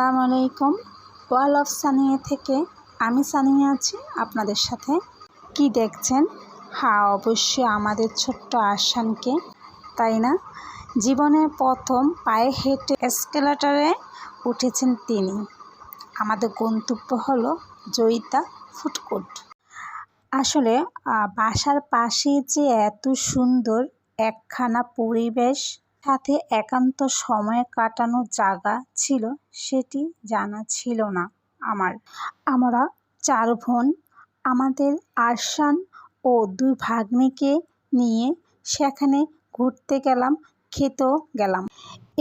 আসসালামু আলাইকুম। Wall of Sania থেকে আমি সানিয়া আছি আপনাদের সাথে। কি দেখছেন? হ্যাঁ, অবশ্যই আমাদের ছোট্ট আরশানকে, তাই না? জীবনে প্রথম পায়ে হেঁটে এসকেলেটরে উঠেছেন তিনি। আমাদের গন্তব্য হলো জয়িতা ফুড কোর্ট। আসলে বাসার পাশে যে এত সুন্দর একখানা পরিবেশ সাথে একান্ত সময় কাটানোর জায়গা ছিল সেটি জানা ছিল না আমার। আমরা 4 বোন, আমাদের আরশান ও 2 ভাগ্নিকে নিয়ে সেখানে ঘুরতে গেলাম, খেতেও গেলাম।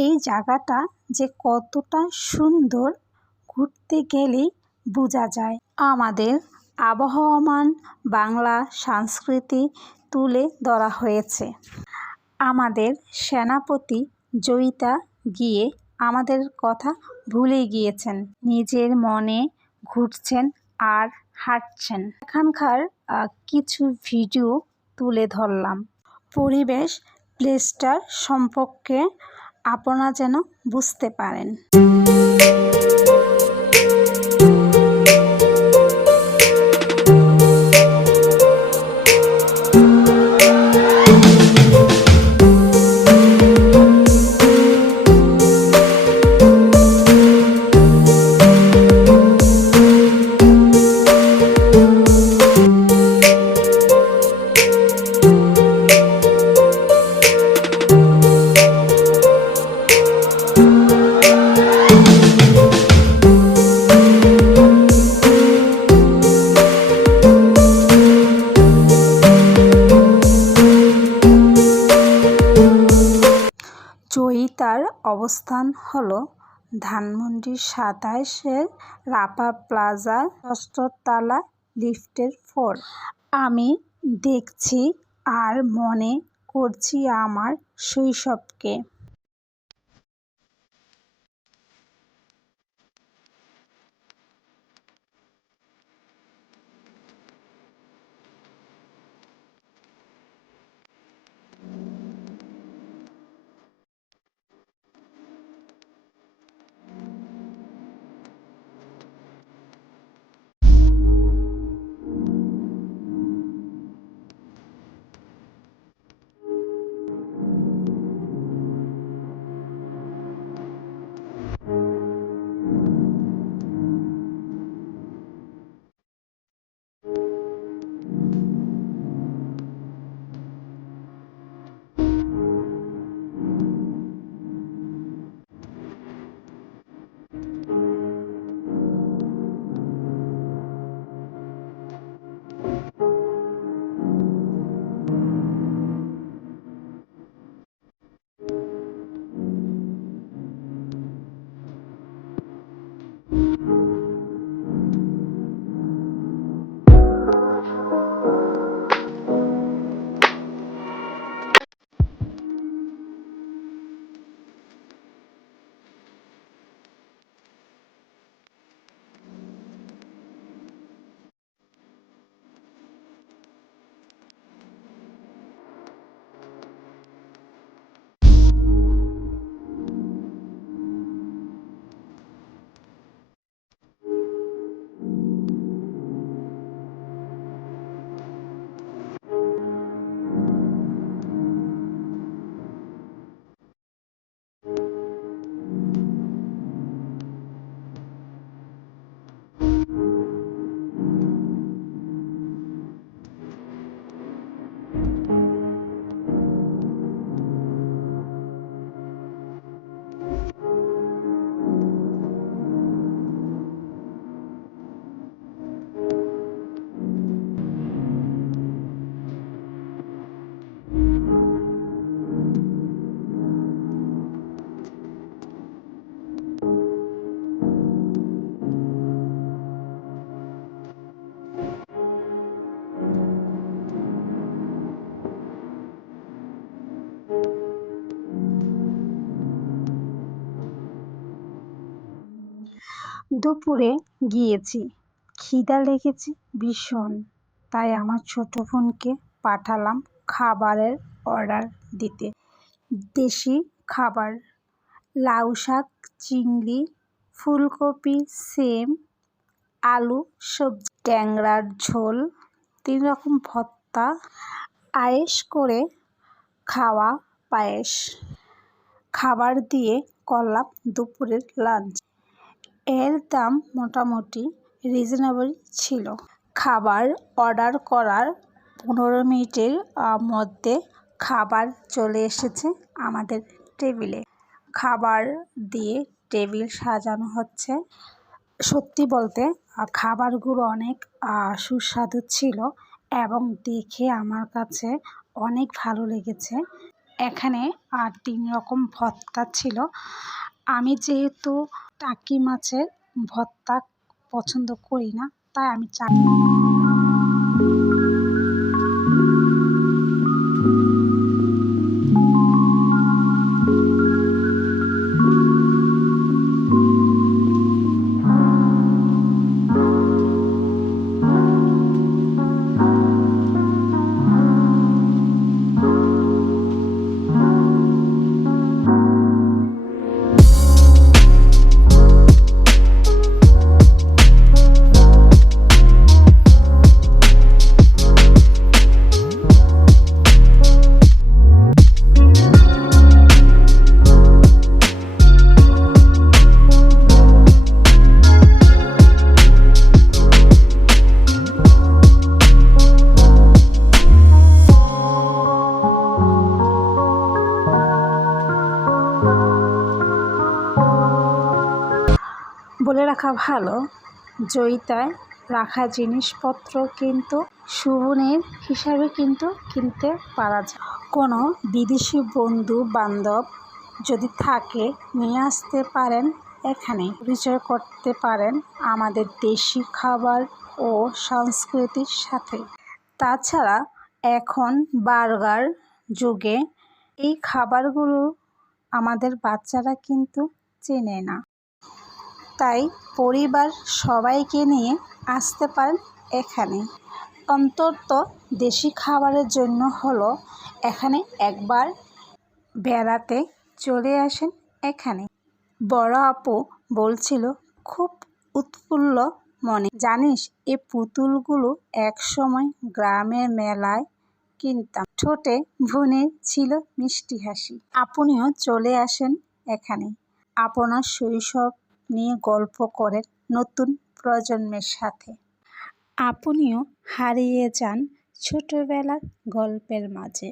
এই জায়গাটা যে কতটা সুন্দর ঘুরতে গেলেই বোঝা যায়। আমাদের আবহমান বাংলা সংস্কৃতি তুলে ধরা হয়েছে। আমাদের সেনাপতি জয়িতা গিয়ে আমাদের কথা ভুলে গিয়েছেন, নিজের মনে ঘুরছেন আর হাঁটছেন। এখানকার কিছু ভিডিও তুলে ধরলাম। পরিবেশ প্লেসটার সম্পর্কে আপনারা যেন বুঝতে পারেন। জয়িতার অবস্থান হলো ধানমন্ডি 27-এর রাপা প্লাজার 6ষ্ঠ তলা, লিফটের 4। আমি দেখছি আর মনে করছি আমার শৈশবকে। দুপুরে গিয়েছি, খিদা লেগেছে ভীষণ, তাই আমার ছোট বোনকে পাঠালাম খাবারের অর্ডার দিতে। দেশি খাবার, লাউ শাক, চিংড়ি, ফুলকপি, সিম, আলু, সবজি, ট্যাংরার ঝোল, 3 রকম ভর্তা, আয়েশ করে খাওয়া পায়েস। খাবার দিয়ে করলাম দুপুরের লাঞ্চ। এর দাম মোটামুটি রিজনেবল ছিল। খাবার অর্ডার করার 15 মিনিটের মধ্যে খাবার চলে এসেছে আমাদের টেবিলে। খাবার দিয়ে টেবিল সাজানো হচ্ছে। সত্যি বলতে খাবারগুলো অনেক সুস্বাদু ছিল এবং দেখে আমার কাছে অনেক ভালো লেগেছে। এখানে 3 রকম ভর্তা ছিল। আমি যেহেতু টাকি মাছের ভর্তা পছন্দ করি না, তাই আমি বলে রাখা ভালো, জয়িতায় রাখা জিনিসপত্র কিন্তু সুভেনির হিসাবে কিন্তু কিনতে পারা যায়। কোনো বিদেশি বন্ধু বান্ধব যদি থাকে নিয়ে আসতে পারেন, এখানে পরিচয় করতে পারেন আমাদের দেশি খাবার ও সংস্কৃতির সাথে। তাছাড়া এখন বার্গার যুগে এই খাবারগুলো আমাদের বাচ্চারা কিন্তু চেনে না, তাই পরিবার সবাইকে নিয়ে আসতে পারেন এখানে। অন্তত দেশি খাবারের জন্য হলো এখানে একবার বেড়াতে চলে আসেন এখানে। বড় আপু বলছিল খুব উৎফুল্ল মনে, জানিস এই পুতুলগুলো একসময় গ্রামের মেলায় কিনতাম। ঠোঁটে বোনের ছিল মিষ্টি হাসি। আপনিও চলে আসেন এখানে, আপনার শৈশব নিয়ে গল্প করেন নতুন প্রজন্মের সাথে। আপনিও হারিয়ে যান ছোটবেলার গল্পের মাঝে।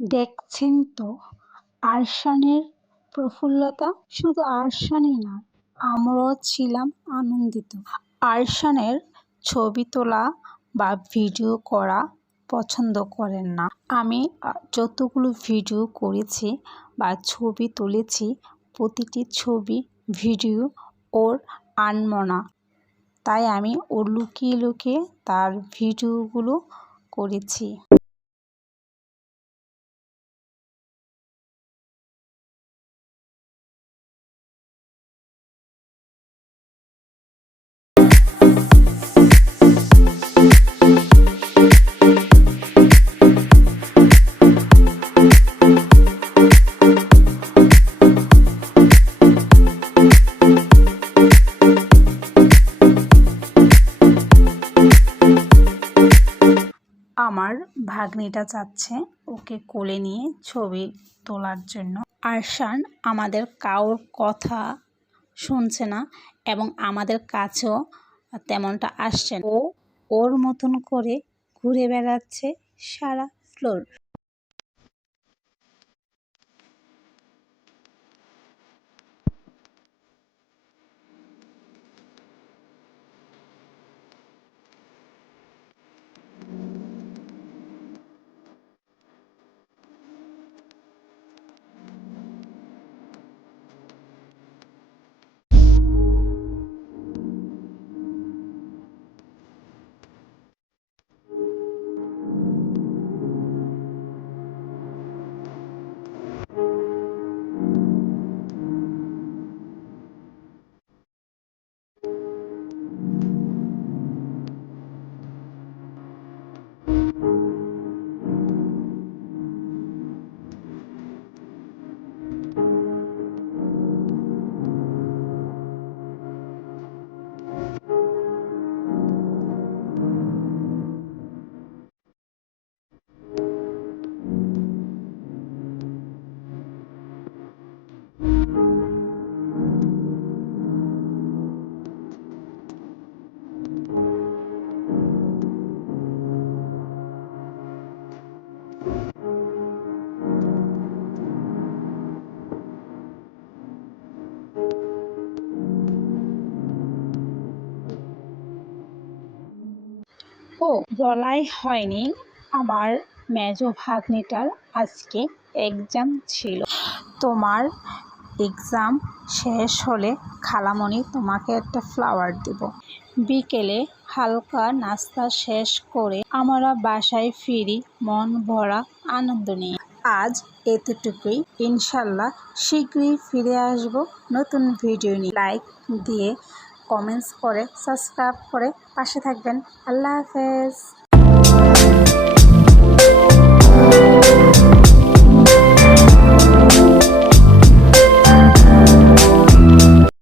দেখছেন তো আরশানের প্রফুল্লতা। শুধু আরশানই না, আমরাও ছিলাম আনন্দিত। আরশানের ছবি তোলা বা ভিডিও করা পছন্দ করেন না। আমি যতগুলো ভিডিও করেছি বা ছবি তুলেছি, প্রতিটি ছবি ভিডিও ওর আনবো না, তাই আমি ওর লুকিয়ে লুকিয়ে তার ভিডিওগুলো করেছি। আমার ভাগ্নিটা চাচ্ছে ওকে কোলে নিয়ে ছবি তোলার জন্য। আরশান আমাদের কারোর কথা শুনছে না এবং আমাদের কাছেও তেমনটা আসছে না। ও ওর মতন করে ঘুরে বেড়াচ্ছে সারা ফ্লোর। ও বলাই হয়নি, আমার মেজো ভাগ্নিটার আজকে এক্সাম ছিল। তোমার এক্সাম শেষ হলে খালামণি তোমাকে একটা ফ্লাওয়ার দেব। বিকেলে হালকা নাস্তা শেষ করে আমরা বাসায় ফিরি মন ভরা আনন্দ নিয়ে। আজ এতটুকুই, ইনশাল্লাহ শীঘ্রই ফিরে আসব নতুন ভিডিও নিয়ে। লাইক দিয়ে, কমেন্টস করে, সাবস্ক্রাইব করে পাশে থাকবেন। আল্লাহ হাফেজ।